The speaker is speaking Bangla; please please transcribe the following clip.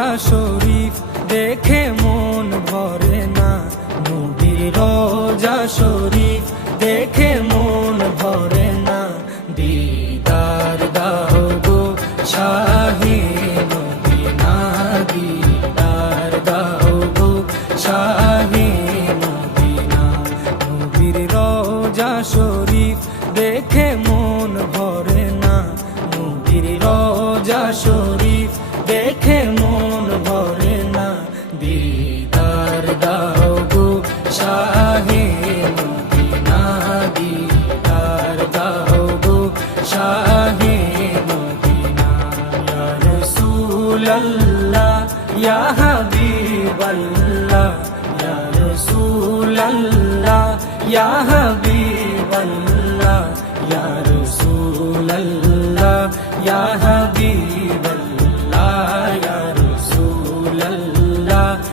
রোজা শরীফ দেখে মন ভরে না, নবীর রোজা শরীফ দেখে মন ভরে না। দিদার দাও গো শাহে মদিনা, দিদার দাও গো শাহে মদিনা। নবীর রোজা শরীফ দেখে মন ভরে না, নবীর রোজা শরীফ দেখে মন ভরে না। দিদার দাও গো শাহে মদিনা, দিদার দাও গো শাহে মদিনা। ইয়া রাসূলাল্লাহ ইয়া হাবিবাল্লাহ, ইয়া রাসূলাল্লাহ ইয়া হাবিবাল্লাহ, ইয়া রাসূলাল্লাহ ইয়া হাবিবাল্লাহ, ইয়া রাসূলাল্লাহ।